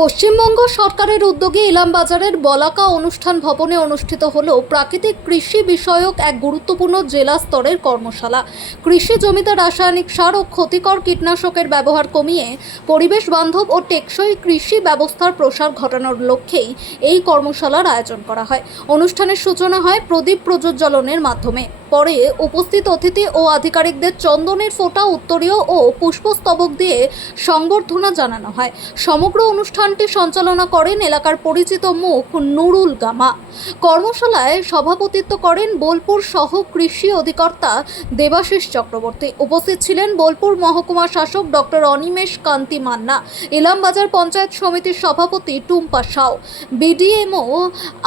পশ্চিমবঙ্গ সরকারের উদ্যোগে ইলামবাজারের বলাকা অনুষ্ঠান ভবনে অনুষ্ঠিত হল প্রাকৃতিক কৃষি বিষয়ক এক গুরুত্বপূর্ণ জেলা স্তরের কর্মশালা। কৃষি জমিতে রাসায়নিক সার ও ক্ষতিকর কীটনাশকের ব্যবহার কমিয়ে পরিবেশ বান্ধব ও টেকসই কৃষি ব্যবস্থার প্রসার ঘটানোর লক্ষ্যেই এই কর্মশালার আয়োজন করা হয়। অনুষ্ঠানের সূচনা হয় প্রদীপ প্রজ্বলনের মাধ্যমে। পরে উপস্থিত অতিথি ও আধিকারিকদের চন্দনের ফোঁটা, উত্তরীয় ও পুষ্পস্তবক দিয়ে সংবর্ধনা জানানো হয়। সমগ্র অনুষ্ঠানটি সঞ্চালনা করেন এলাকার পরিচিত মুখ নুরুল গামা। কর্মশালায় সভাপতিত্ব করেন বোলপুর সহ কৃষি অধিকর্তা দেবাশিস চক্রবর্তী। উপস্থিত ছিলেন বোলপুর মহকুমা শাসক ডক্টর অনিমেষ কান্তি মান্না, ইলামবাজার পঞ্চায়েত সমিতির সভাপতি টুম্পা সাউ, বিডিএমও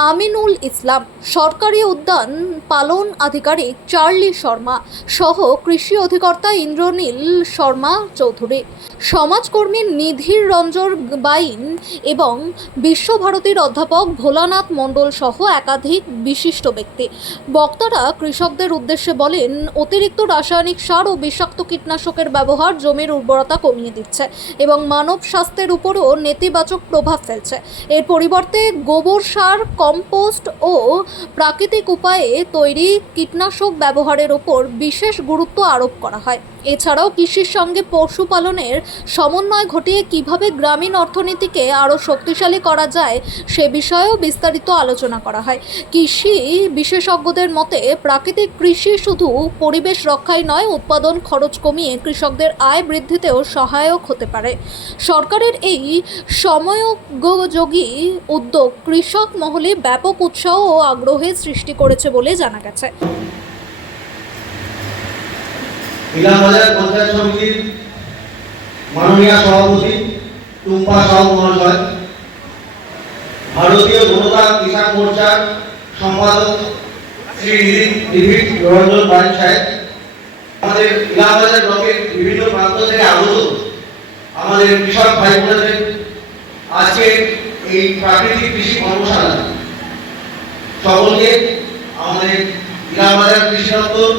আমিনুল ইসলাম, সরকারি উদ্যান পালন আধিকারিক চার্লি শর্মা সহ কৃষি অধিকর্তা ইন্দ্রনীল শর্মা চৌধুরী, সমাজকর্মী নিধির রঞ্জন বাইন এবং বিশ্বভারতীর অধ্যাপক ভোলানাথ মণ্ডল সহ একাধিক বিশিষ্ট ব্যক্তি। বক্তারা কৃষকদের উদ্দেশ্যে বলেন, অতিরিক্ত রাসায়নিক সার ও বিষাক্ত কীটনাশকের ব্যবহার জমির উর্বরতা কমিয়ে দিচ্ছে এবং মানব স্বাস্থ্যের উপরও নেতিবাচক প্রভাব ফেলছে। এর পরিবর্তে গোবর সার, কম্পোস্ট ও প্রাকৃতিক উপায়ে তৈরি কীটনাশক ব্যবহারের উপর বিশেষ গুরুত্ব আরোপ করা হয়। এছাড়াও কৃষির সঙ্গে পশুপালনের সমন্বয় ঘটিয়ে কিভাবে গ্রামীণ অর্থনীতিকে আরও শক্তিশালী করা যায় সে বিষয়েও বিস্তারিত আলোচনা করা হয়। কৃষি বিশেষজ্ঞদের মতে উপরাকৃতিক কৃষি শুধু পরিবেশ রক্ষাই নয়, উৎপাদন খরচ কমিয়ে কৃষকদের আয় বৃদ্ধিতেও সহায়ক হতে পারে। সরকারের এই সময়োপযোগী উদ্যোগ কৃষক মহলে ব্যাপক উৎসাহ ও আগ্রহের সৃষ্টি করেছে বলে জানা গেছে। ইলামবাজার পঞ্চায়েত সমিতির মাননীয় সভাপতি টুম্পা সাউ মহাশয়, ভারতীয় জনতা কিষাণ মোর্চার সম্পাদক শ্রী নিধির রঞ্জন বাইন সাহেব, আমাদের ইলামবাজার ব্লকের বিভিন্ন প্রান্ত থেকে আগত আমাদের কৃষক ভাই বোনেদের আজকে এই প্রাকৃতিক কৃষি কর্মশালা সকলকে আমাদের ইলামবাজার কৃষি দপ্তর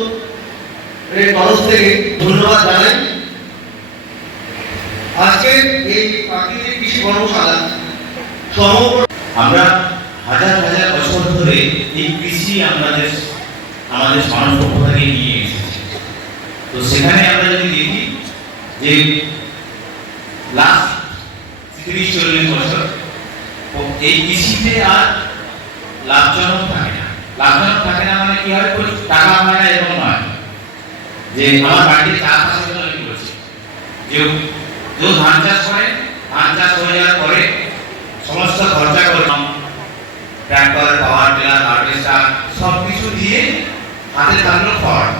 তরফ থেকে ধন্যবাদ জানাই। আজকে এই প্রাকৃতিক কৃষি কর্মশালা সমগ্র আমরা হাজার হাজার বছর ধরে এই কৃষি আমাদের মানব সভ্যতাকে নিয়ে এসেছি। তো সেখানে আমরা যদি দেখি যে লাস্ট 30-40 বছর এই কৃষিতে আর লাভজনক থাকে না। লাভজনক থাকে না মানে কি হয়, টাকা হয় না এরকম নয় যে আমার বাড়িতে চাষ আমি করছি, যে ধান চাষ করে, ধান চাষ হয়ে যাওয়ার পরে সমস্ত খরচা করলাম, ট্র্যাক্টর, পাওয়ার টিলার, হারভেস্টার সব কিছু দিয়ে হাতে থাকলো খড়।